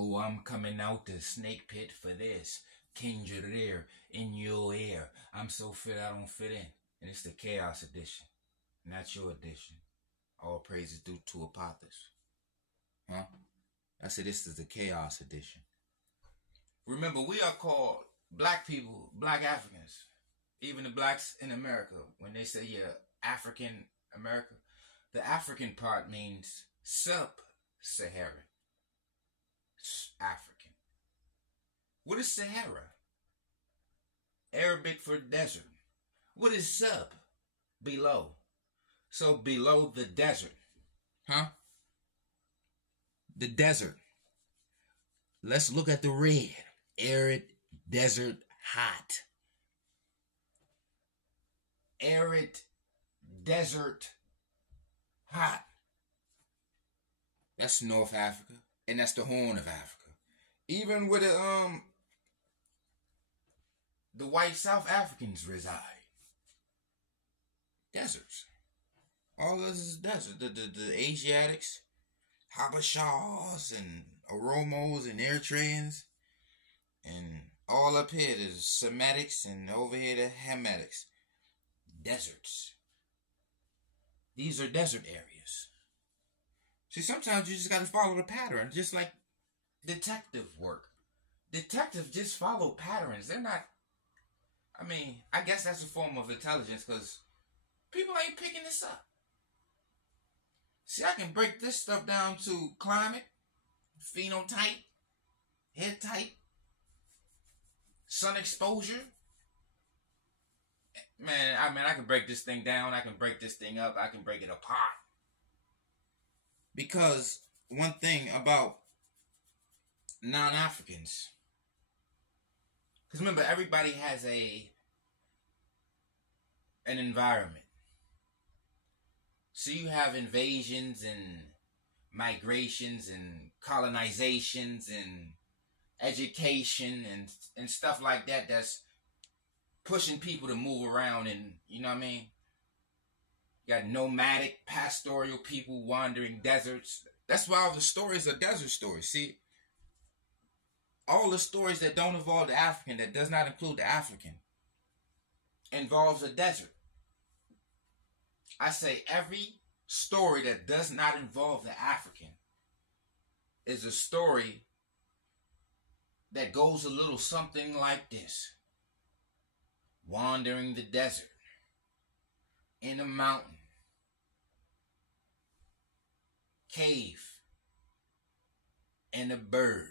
Oh, I'm coming out the snake pit for this. Kingerir in your ear. I'm so fit I don't fit in. And it's the Chaos Edition, not your edition. All praises due to Apothis. Huh? I said this is the Chaos Edition. Remember, we are called black people, black Africans. Even the blacks in America, when they say, yeah, African America, the African part means sub-Saharan. African. What is Sahara? Arabic for desert. What is sub? Below. So below the desert. Huh? The desert. Let's look at the red. Arid, desert, hot. Arid, desert, hot. That's North Africa. And that's the Horn of Africa. Even where the white South Africans reside. Deserts. All this is desert. The Asiatics, Habashas and Oromos and Eritreans. And all up here there's Semitics and over here the Hamitics. Deserts. These are desert areas. See, sometimes you just got to follow the pattern, just like detective work. Detectives just follow patterns. They're not, I guess that's a form of intelligence because people ain't picking this up. See, I can break this stuff down to climate, phenotype, head type, sun exposure. Man, I can break this thing down. I can break this thing up. I can break it apart. Because one thing about non-Africans, because remember, everybody has an environment. So you have invasions and migrations and colonizations and education and stuff like that that's pushing people to move around, and you know what I mean? You got nomadic, pastoral people wandering deserts. That's why all the stories are desert stories. See, all the stories that don't involve the African, that does not include the African, involves a desert. I say every story that does not involve the African is a story that goes a little something like this. Wandering the desert, in a mountain, cave, and a bird.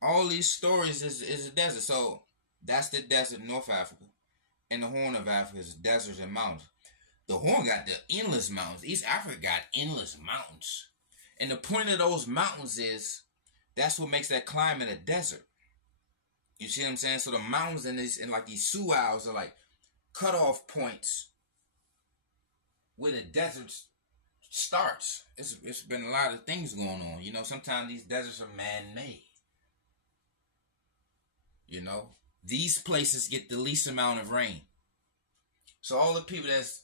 All these stories is a desert. So that's the desert in North Africa. And the Horn of Africa is deserts and mountains. The Horn got the endless mountains. East Africa got endless mountains. And the point of those mountains is that's what makes that climate a desert. You see what I'm saying? So the mountains and like these suals are like cutoff points where the desert starts. It's been a lot of things going on. You know, sometimes these deserts are man-made. You know, these places get the least amount of rain. So all the people that's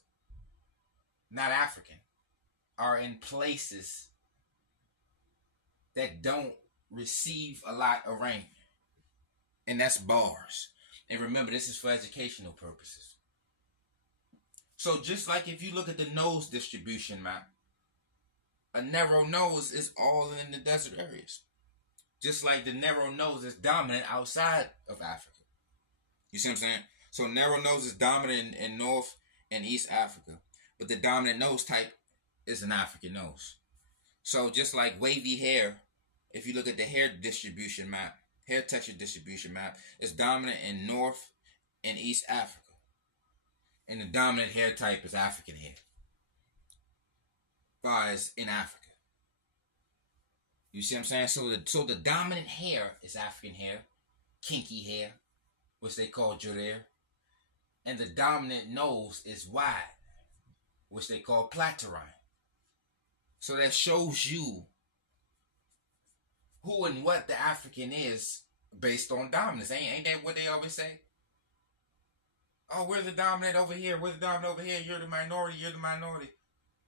not African are in places that don't receive a lot of rain. And that's bars. And remember, this is for educational purposes. So just like if you look at the nose distribution map, a narrow nose is all in the desert areas. Just like the narrow nose is dominant outside of Africa. You see what I'm saying? So narrow nose is dominant in North and East Africa. But the dominant nose type is an African nose. So just like wavy hair, if you look at the hair distribution map, hair texture distribution map, is dominant in North and East Africa. And the dominant hair type is African hair. As in Africa. You see what I'm saying? So the dominant hair is African hair, kinky hair, which they call jurer. And the dominant nose is wide, which they call platerine. So that shows you who and what the African is based on dominance. Ain't that what they always say? Oh, we're the dominant over here. We're the dominant over here. You're the minority. You're the minority.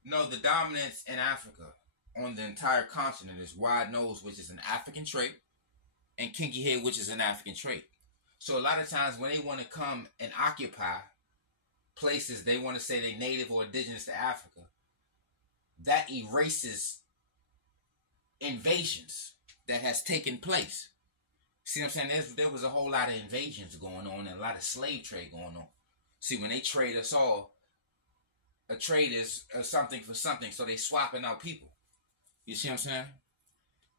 No, the dominance in Africa on the entire continent is wide nose, which is an African trait, and kinky head, which is an African trait. So a lot of times when they want to come and occupy places, they want to say they're native or indigenous to Africa. That erases invasions that has taken place. See what I'm saying? There was a whole lot of invasions going on and a lot of slave trade going on. See, when they trade us all, a trade is something for something, so they swapping out people. You see what I'm saying?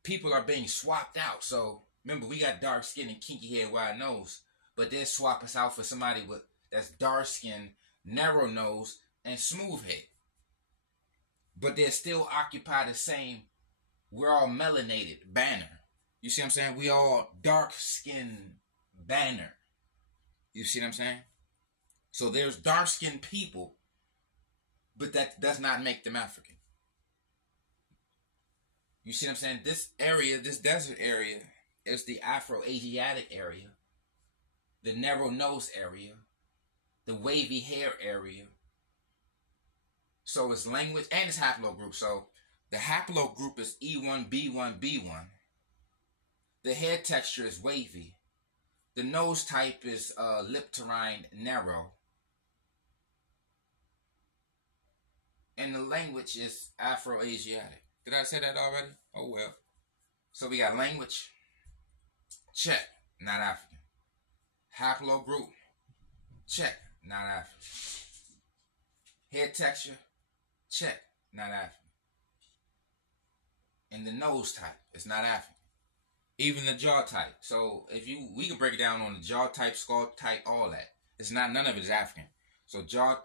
People are being swapped out. So remember, we got dark skin and kinky hair, wide nose, but they'll swap us out for somebody that's dark skin, narrow nose, and smooth head. But they'll still occupy the same, we're all melanated banner. You see what I'm saying? We all dark skin banner. You see what I'm saying? So there's dark skinned people, but that does not make them African. You see what I'm saying? This area, this desert area, is the Afro-Asiatic area, the narrow nose area, the wavy hair area. So it's language and it's haplogroup. So the haplogroup is E1B1B1. The hair texture is wavy. The nose type is lip terine narrow. And the language is Afro-Asiatic. Did I say that already? Oh well. So we got language. Check. Not African. Haplogroup. Check. Not African. Hair texture. Check. Not African. And the nose type is not African. Even the jaw type. So we can break it down on the jaw type, skull type, all that. None of it is African. So jaw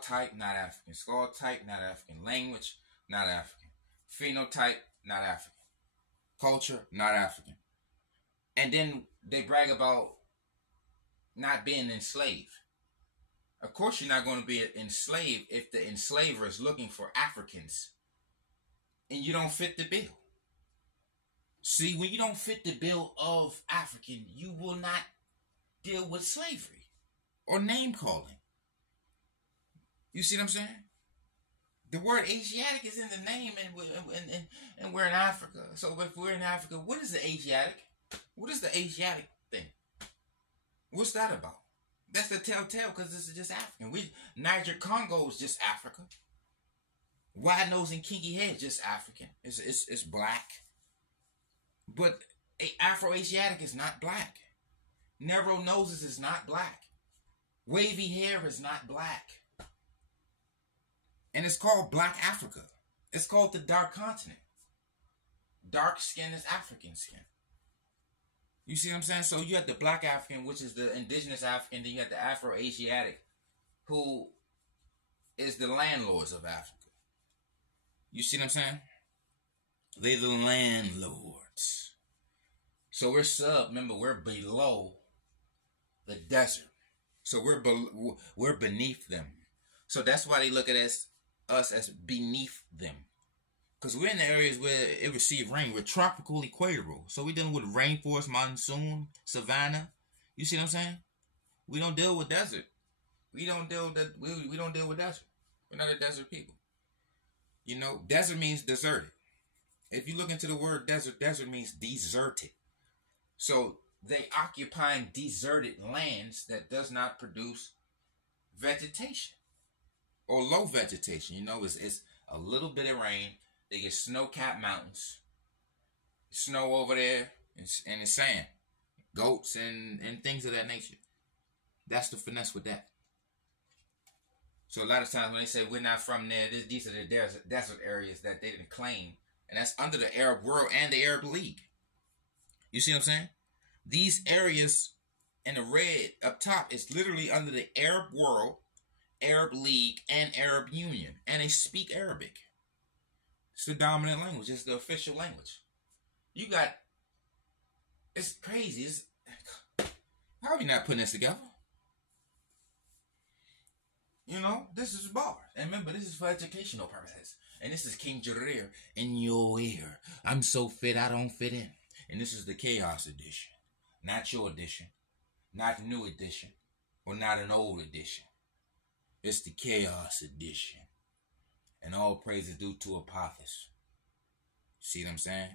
type, not African. Skull type, not African. Language, not African. Phenotype, not African. Culture, not African. And then they brag about not being enslaved. Of course you're not going to be enslaved if the enslaver is looking for Africans and you don't fit the bill. See, when you don't fit the bill of African, you will not deal with slavery or name calling. You see what I'm saying? The word Asiatic is in the name, and we're in Africa. So if we're in Africa, what is the Asiatic? What is the Asiatic thing? What's that about? That's the telltale, because this is just African. Niger Congo is just Africa. Wide nose and kinky hair is just African. It's black. But Afro-Asiatic is not black. Narrow noses is not black. Wavy hair is not black. And it's called Black Africa. It's called the Dark Continent. Dark skin is African skin. You see what I'm saying? So you have the Black African, which is the indigenous African. Then you have the Afro-Asiatic, who is the landlords of Africa. You see what I'm saying? They're the landlords. So remember, we're below the desert. So we're beneath them. So that's why they look at us as beneath them. Because we're in the areas where it receives rain. We're tropical equatorial. So we're dealing with rainforest, monsoon, savanna. You see what I'm saying? We don't deal with desert. We don't deal with desert. We're not a desert people. You know, desert means deserted. If you look into the word desert, desert means deserted. So they occupying deserted lands that does not produce vegetation or low vegetation. You know, it's a little bit of rain. They get snow-capped mountains, snow over there, and it's sand, goats, and things of that nature. That's the finesse with that. So a lot of times when they say we're not from there, these are the desert areas that they didn't claim. And that's under the Arab world and the Arab League. You see what I'm saying? These areas in the red up top is literally under the Arab world, Arab League, and Arab Union. And they speak Arabic. It's the dominant language. It's the official language. It's crazy. How are we not putting this together? You know, this is bars. And remember, this is for educational purposes. And this is King Jareer in your ear. I'm so fit, I don't fit in. And this is the Chaos Edition. Not your edition. Not new edition. Or not an old edition. It's the Chaos Edition. And all praise is due to Apophis. See what I'm saying?